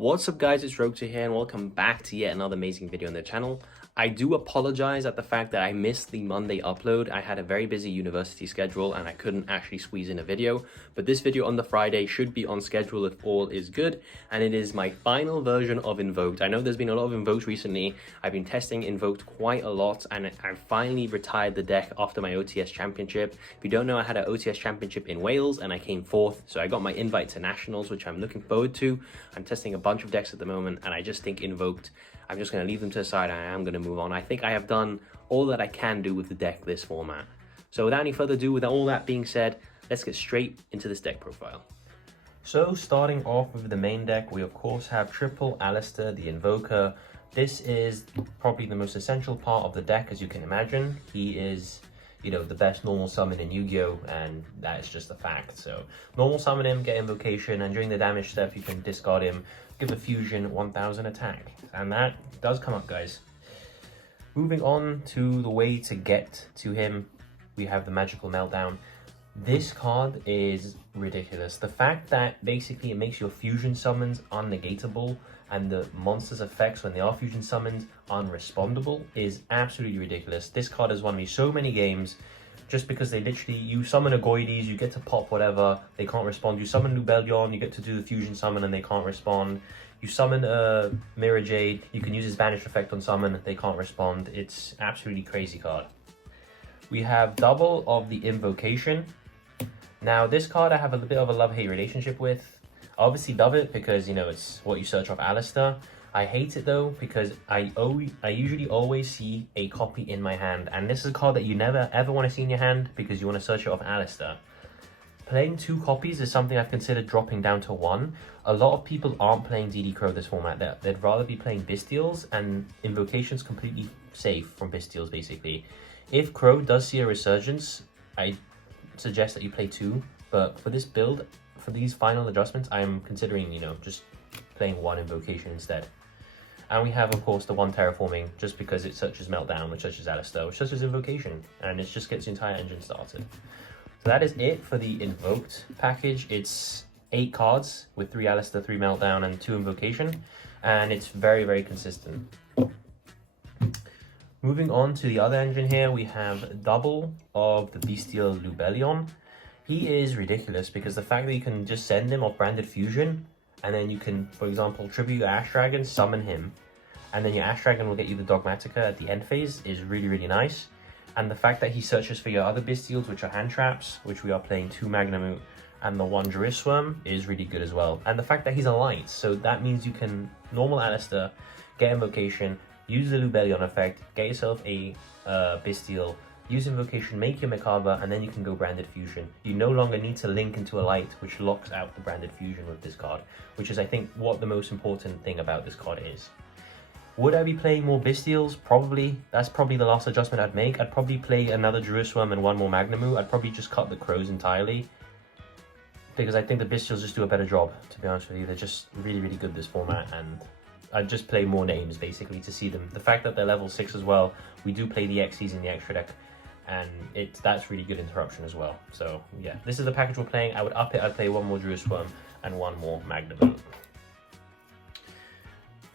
What's up guys, it's Rogue here and welcome back to yet another amazing video on the channel. I do apologize at the fact that I missed the Monday upload. I had a very busy university schedule and I couldn't actually squeeze in a video, but this video on the Friday should be on schedule if all is good, and it is my final version of Invoked. I know there's been a lot of Invoked recently. I've been testing Invoked quite a lot and I finally retired the deck after my OTS championship. If you don't know, I had an OTS championship in Wales and I came 4th, so I got my invite to nationals, which I'm looking forward to. I'm testing a bunch of decks at the moment and I just think Invoked, I'm just going to leave them to the side. I am going to move on. I think I have done all that I can do with the deck this format. So without any further ado, with all that being said, let's get straight into this deck profile. So starting off with the main deck, we of course have triple Alistair, the Invoker. This is probably the most essential part of the deck, as you can imagine. He is, you know, the best normal summon in Yu-Gi-Oh! And that is just a fact. So normal summon him, get Invocation, and during the damage step you can discard him, give a fusion, 1000 attack. And that does come up, guys. Moving on to the way to get to him, we have the Magical Meltdown. This card is ridiculous. The fact that basically it makes your fusion summons unnegatable and the monster's effects when they are fusion summoned unrespondable is absolutely ridiculous. This card has won me so many games just because they literally, you summon a Goides, you get to pop whatever, they can't respond. You summon Lubellion, you get to do the fusion summon and they can't respond. You summon a Mirror Jade, you can use his Vanish effect on summon, they can't respond. It's absolutely crazy card. We have double of the Invocation. Now this card I have a bit of a love-hate relationship with. I obviously love it because, you know, it's what you search off Alistair. I hate it though because I usually always see a copy in my hand, and this is a card that you never ever want to see in your hand because you want to search it off Alistair. Playing 2 copies is something I've considered dropping down to 1. A lot of people aren't playing DD Crow this format. They'd rather be playing Bestials, and Invocation's completely safe from Bestials basically. If Crow does see a resurgence, I suggest that you play 2, but for this build, for these final adjustments, I'm considering, you know, just playing 1 Invocation instead. And we have, of course, the 1 Terraforming, just because it searches Meltdown, which searches Alistair, which searches Invocation, and it just gets the entire engine started. So that is it for the Invoked package. It's 8 cards with 3 Alistair, 3 Meltdown, and 2 Invocation, and it's very, very consistent. Moving on to the other engine here, we have double of the Bestial Lubellion. He is ridiculous because the fact that you can just send him off Branded Fusion, and then you can, for example, tribute your Ash Dragon, summon him, and then your Ash Dragon will get you the Dogmatika at the end phase is really, really nice. And the fact that he searches for your other Bestials, which are hand traps, which we are playing 2 Magnamut and the 1 Jerusalem, is really good as well. And the fact that he's a light, so that means you can normal Alistair, get Invocation, use the Lubellion effect, get yourself a Bestial, use Invocation, make your Macabre, and then you can go Branded Fusion. You no longer need to link into a light, which locks out the Branded Fusion with this card, which is, I think, what the most important thing about this card is. Would I be playing more Bestials? Probably. That's probably the last adjustment I'd make. I'd probably play another Jerusalem and 1 more Magnamut. I'd probably just cut the Crows entirely, because I think the Bestials just do a better job, to be honest with you. They're just really, really good this format, and I'd just play more names, basically, to see them. The fact that they're level 6 as well, we do play the Xyz in the extra deck, and that's really good interruption as well. So, yeah, this is the package we're playing. I would up it. I'd play 1 more Jerusalem and 1 more Magnamut.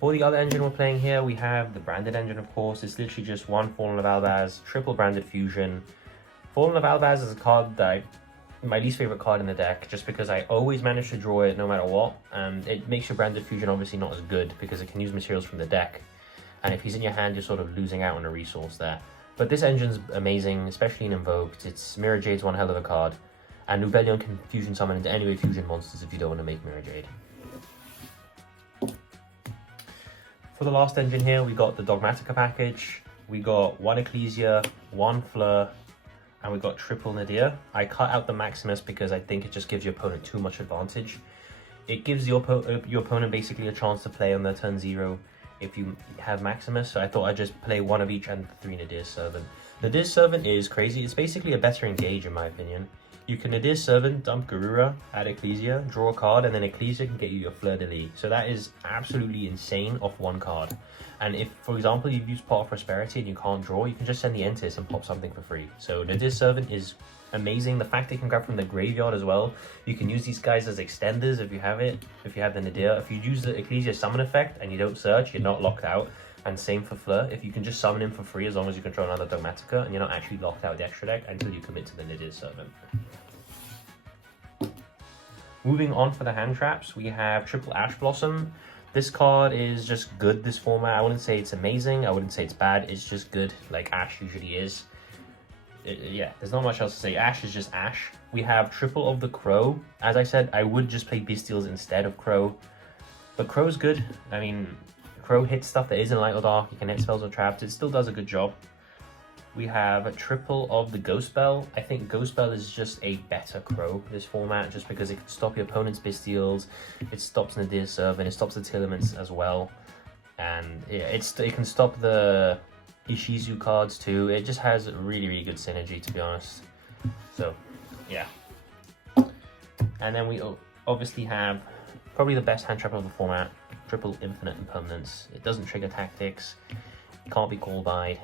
For the other engine we're playing here, we have the Branded engine, of course. It's literally just 1 Fallen of Albaz, triple Branded Fusion. Fallen of Albaz is a card that my least favorite card in the deck, just because I always manage to draw it no matter what. And it makes your Branded Fusion obviously not as good because it can use materials from the deck. And if he's in your hand, you're sort of losing out on a resource there. But this engine's amazing, especially in Invoked. It's Mirror Jade's one hell of a card. And Lubellion can fusion summon into any way fusion monsters if you don't want to make Mirror Jade. For the last engine here, we got the Dogmatika package. We got 1 Ecclesia, 1 Fleur, and we got triple Nadir. I cut out the Maximus because I think it just gives your opponent too much advantage. It gives your opponent basically a chance to play on their turn 0 if you have Maximus, so I thought I'd just play 1 of each and 3 Nadir Servant. Nadir Servant is crazy. It's basically a better engage in my opinion. You can Nadir Servant, dump Garura, add Ecclesia, draw a card, and then Ecclesia can get you your Fleur de Lis. So that is absolutely insane off one card. And if, for example, you've used Pot of Prosperity and you can't draw, you can just send the Entis and pop something for free. So Nadir Servant is amazing. The fact they can grab from the graveyard as well. You can use these guys as extenders if you have it, if you have the Nadir. If you use the Ecclesia summon effect and you don't search, you're not locked out. And same for Fleur, if you can just summon him for free as long as you control another Dogmatika, and you're not actually locked out the extra deck until you commit to the Nadir Servant. Moving on for the hand traps, we have Triple Ash Blossom. This card is just good, this format. I wouldn't say it's amazing, I wouldn't say it's bad, it's just good, like Ash usually is. Yeah, there's not much else to say. Ash is just Ash. We have Triple of the Crow. As I said, I would just play Bestials instead of Crow. But Crow's good. I mean, Crow hits stuff that isn't light or dark. You can hit spells or traps. It still does a good job. We have a Triple of the Ghost Bell. I think Ghost Bell is just a better Crow, this format, just because it can stop your opponent's Bestials. It stops Nadir Servant. It stops the Tillaments as well. And yeah, it can stop the Ishizu cards too. It just has really, really good synergy, to be honest. So, yeah. And then we obviously have probably the best hand trap of the format, Triple Infinite Impermanence. It doesn't trigger tactics, it can't be called by.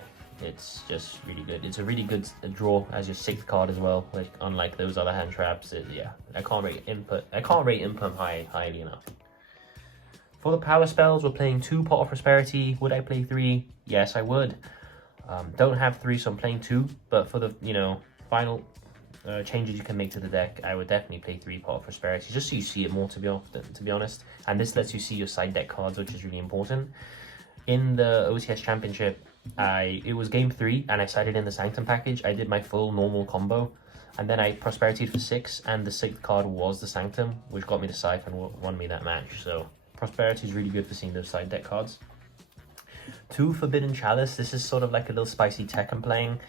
It's just really good. It's a really good draw as your 6th card as well, like unlike those other hand traps. Yeah, I can't rate Imperm highly enough. For the power spells, we're playing 2 Pot of Prosperity. Would I play 3? Yes, I would. Don't have 3, so I'm playing 2. But for the final changes you can make to the deck, I would definitely play 3 Pot of Prosperity, just so you see it more, to be honest. And this lets you see your side deck cards, which is really important. In the OTS Championship, it was game 3, and I sided in the Sanctum package. I did my full normal combo, and then I Prosperity'd for 6, and the 6th card was the Sanctum, which got me the Scythe and won me that match. So Prosperity is really good for seeing those side deck cards. 2 Forbidden Chalice. This is sort of like a little spicy tech I'm playing.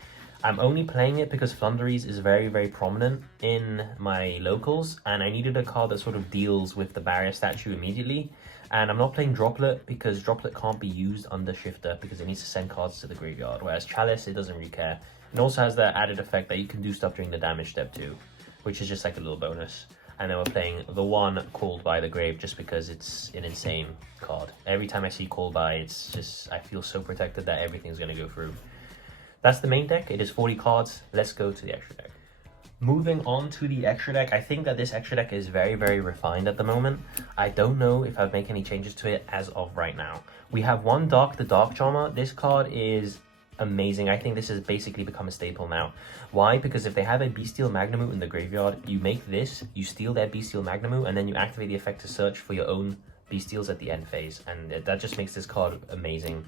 I'm only playing it because Flunderies is very, very prominent in my locals, and I needed a card that sort of deals with the barrier statue immediately. And I'm not playing Droplet because Droplet can't be used under Shifter because it needs to send cards to the graveyard, whereas Chalice, it doesn't really care. It also has the added effect that you can do stuff during the damage step too, which is just like a little bonus. And then we're playing the one Called by the Grave just because it's an insane card. Every time I see Called by, it's just, I feel so protected that everything's going to go through. That's the main deck. It is 40 cards. Let's go to the extra deck. Moving on to the extra deck, I think that this extra deck is very, very refined at the moment. I don't know if I'd make any changes to it as of right now. We have one Dark the Dark Charmer. This card is amazing. I think this has basically become a staple now. Why? Because if they have a Bestial Magnamut in the graveyard, you make this, you steal their Bestial Magnamut, and then you activate the effect to search for your own Bestials at the end phase. And that just makes this card amazing.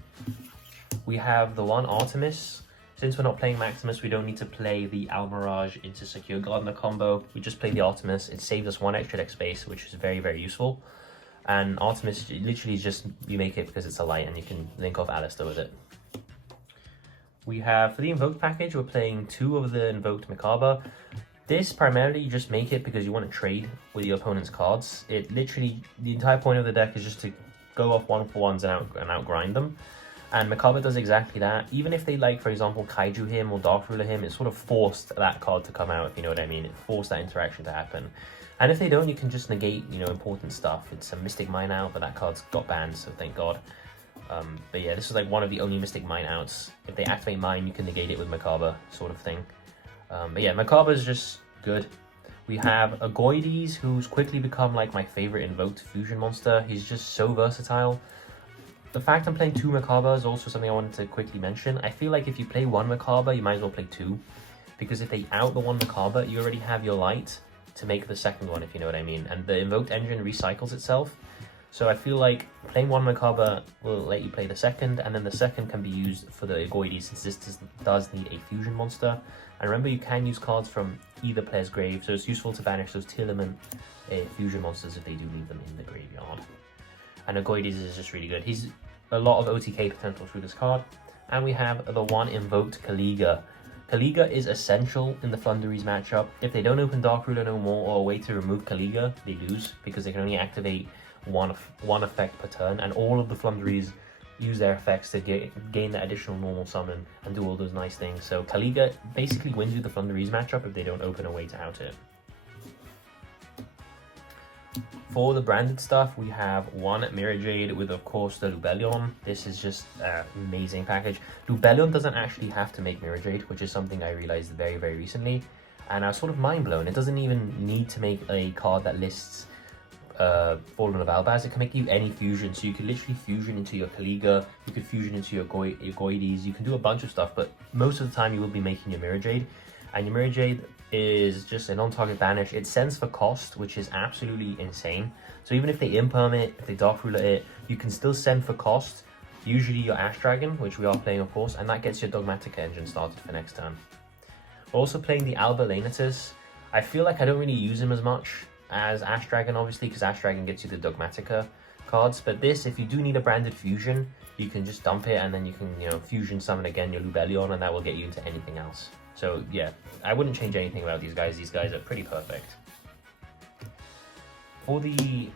We have the one Artemis. Since we're not playing Maximus, we don't need to play the Almirage into Secure Gardener combo. We just play the Artemis. It saves us 1 extra deck space, which is very, very useful. And Artemis literally is just, you make it because it's a light and you can link off Alistair with it. We have, for the Invoked package, we're playing 2 of the Invoked Macabre. This primarily, you just make it because you want to trade with your opponent's cards. It literally, the entire point of the deck is just to go off 1-for-1s and outgrind them. And Macabre does exactly that. Even if they, like, for example, Kaiju him or Dark Ruler him, it sort of forced that card to come out, if you know what I mean. It forced that interaction to happen. And if they don't, you can just negate, important stuff. It's a Mystic Mine out, but that card's got banned, so thank God. But yeah, this is like one of the only Mystic Mine outs. If they activate Mine, you can negate it with Macabre, sort of thing. But yeah, Macabre is just good. We have a Goides, who's quickly become like my favorite invoked fusion monster. He's just so versatile. The fact I'm playing 2 Macabre is also something I wanted to quickly mention. I feel like if you play 1 Macabre, you might as well play 2. Because if they out the 1 Macabre, you already have your light to make the second one, if you know what I mean. And the invoked engine recycles itself. So I feel like playing 1 Macabre will let you play the second, and then the second can be used for the Goides, since this does need a fusion monster. And remember, you can use cards from either player's grave, so it's useful to banish those Tillament fusion monsters if they do leave them in the graveyard. And Goides is just really good. He's a lot of OTK potential through this card. And we have the one Invoked Kaliga. Kaliga is essential in the Flunderies matchup. If they don't open Dark Ruler no more, or a way to remove Kaliga, they lose, because they can only activate one effect per turn, and all of the Flunderies use their effects to gain that additional normal summon and do all those nice things. So Kaliga basically wins you the Thundereeze matchup if they don't open a way to out it. For the branded stuff, we have one Mirror Jade with, of course, the Lubellion. This is just an amazing package. Lubellion doesn't actually have to make Mirror Jade, which is something I realized very, very recently. And I was sort of mind blown. It doesn't even need to make a card that lists Fallen of Albaz. It can make you any fusion. So you can literally fusion into your Kaliga, you could fusion into your Goides, you can do a bunch of stuff, but most of the time you will be making your Mirror Jade. And your Mirror Jade is just an on-target banish. It sends for cost, which is absolutely insane. So even if they imperm it, if they Dark Ruler it, you can still send for cost, usually your Ash Dragon, which we are playing of course, and that gets your Dogmatika engine started for next turn. We're also playing the Alba Lanitus. I feel like I don't really use him as much as Ash Dragon, obviously, because Ash Dragon gets you the Dogmatika cards, but this, if you do need a branded fusion, you can just dump it and then you can, you know, fusion summon again your Lubellion, and that will get you into anything else. So yeah, I wouldn't change anything about these guys. These guys are pretty perfect. For the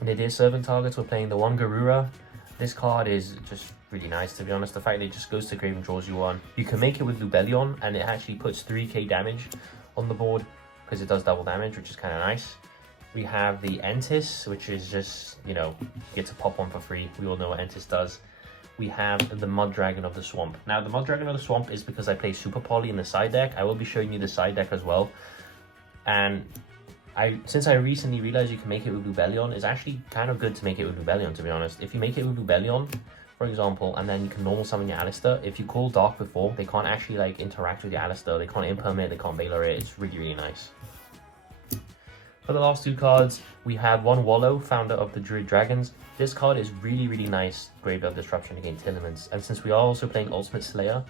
Nadir Servant targets, we're playing the one Garura. This card is just really nice, to be honest. The fact that it just goes to grave and draws you one. You can make it with Lubellion, and it actually puts 3k damage on the board because it does double damage, which is kind of nice. We have the Entis, which is just, you know, you get to pop one for free. We all know what Entis does. We have the Mud Dragon of the Swamp. Now, the Mud Dragon of the Swamp is because I play Super Poly in the side deck. I will be showing you the side deck as well. And since I recently realized you can make it with Lubellion, it's actually kind of good to make it with Lubellion, to be honest. If you make it with Lubellion, for example, and then you can normal summon your Alistair, if you call Dark before, they can't actually like interact with your Alistair. They can't imperm it, they can't Baylor it. It's really, really nice. For the last two cards, we have one Wallow, founder of the Druid Dragons. This card is really, really nice Graveyard Disruption against Tillaments. And since we are also playing Ultimate Slayer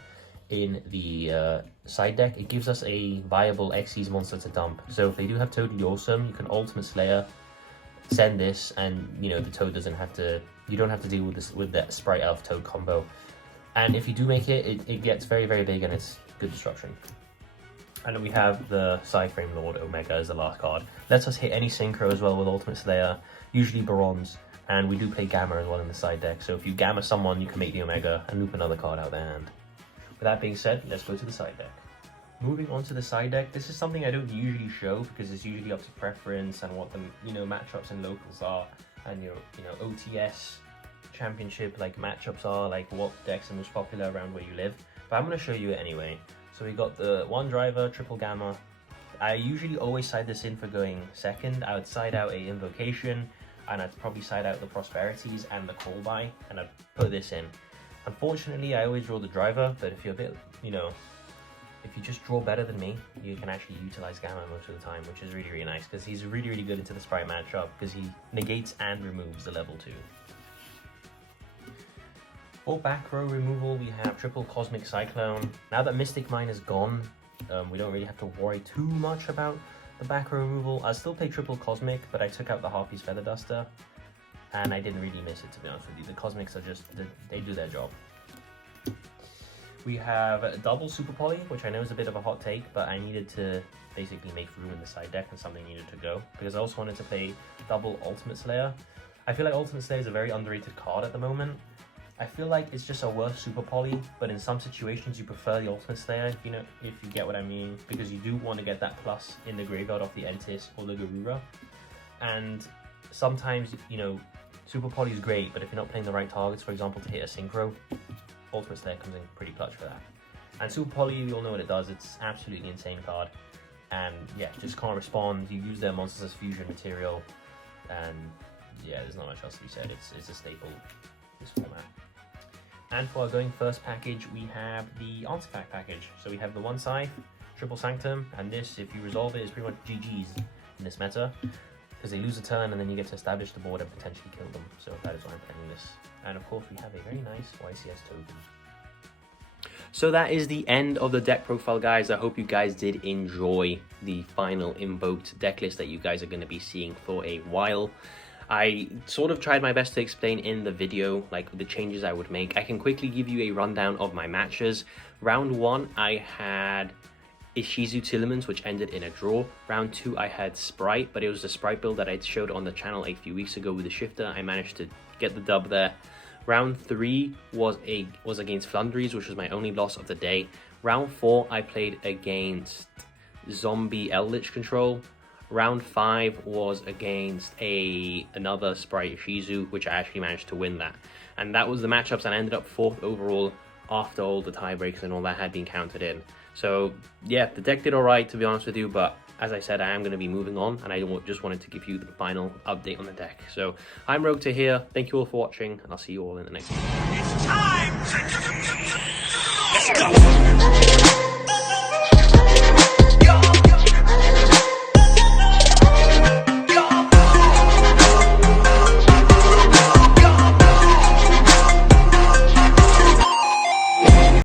in the side deck, it gives us a viable Xyz monster to dump. So if they do have Totally Awesome, you can Ultimate Slayer, send this, and you know the Toad doesn't have to, you don't have to deal with this with that Sprite Elf Toad combo. And if you do make it, it gets very, very big and it's good disruption. And then we have the Psyframe Lord Omega as the last card. Lets us hit any synchro as well with Ultimate Slayer, usually Barons, and we do play Gamma as well in the side deck. So if you Gamma someone, you can make the Omega and loop another card out their hand. With that being said, let's go to the side deck. Moving on to the side deck, this is something I don't usually show because it's usually up to preference and what the matchups and locals are, and your OTS championship like matchups are, like what decks are most popular around where you live. But I'm going to show you it anyway. So we got the one driver, triple Gamma. I usually always side this in for going second. I would side out a Invocation, and I'd probably side out the Prosperities and the Call By, and I'd put this in. Unfortunately, I always draw the driver, but if you're a bit, if you just draw better than me, you can actually utilize Gamma most of the time, which is really, really nice, because he's really, really good into the Sprite matchup, because he negates and removes the level 2. For back row removal, we have triple Cosmic Cyclone. Now that Mystic Mine is gone, we don't really have to worry too much about the back row removal. I still play triple Cosmic, but I took out the Harpy's Feather Duster, and I didn't really miss it, to be honest with you. The Cosmics are just, they do their job. We have double Super Poly, which I know is a bit of a hot take, but I needed to basically make room in the side deck and something needed to go, because I also wanted to play double Ultimate Slayer. I feel like Ultimate Slayer is a very underrated card at the moment. I feel like it's just a worse Super Poly, but in some situations you prefer the Ultimate Slayer, if you get what I mean, because you do want to get that plus in the graveyard of the Entis or the Garura. And sometimes, Super Poly is great, but if you're not playing the right targets, for example, to hit a Synchro, Ultimate Slayer comes in pretty clutch for that. And Super Poly, we all know what it does. It's absolutely insane card. And yeah, just can't respond. You use their monsters as fusion material. And yeah, there's not much else to be said. It's a staple in this format. And for our going first package, we have the Artifact package. So we have the one Scythe, triple Sanctum, and this, if you resolve it, is pretty much GG's in this meta, because they lose a turn and then you get to establish the board and potentially kill them. So that is why I'm playing this. And of course, we have a very nice YCS token. So that is the end of the deck profile, guys. I hope you guys did enjoy the final Invoked deck list that you guys are going to be seeing for a while. I sort of tried my best to explain in the video, like the changes I would make. I can quickly give you a rundown of my matches. Round 1, I had Ishizu Tillaments, which ended in a draw. Round 2, I had Sprite, but it was the Sprite build that I showed on the channel a few weeks ago with the Shifter. I managed to get the dub there. Round 3 was against Flundries, which was my only loss of the day. Round 4, I played against Zombie Eldritch Control. Round 5 was against another Sprite Shizu, which I actually managed to win that. And that was the matchups, and I ended up 4th overall after all the tiebreaks and all that had been counted in. So yeah, the deck did alright, to be honest with you, but as I said, I am going to be moving on, and I just wanted to give you the final update on the deck. So I'm Rogue to here. Thank you all for watching, and I'll see you all in the next one. It's time! Let's go!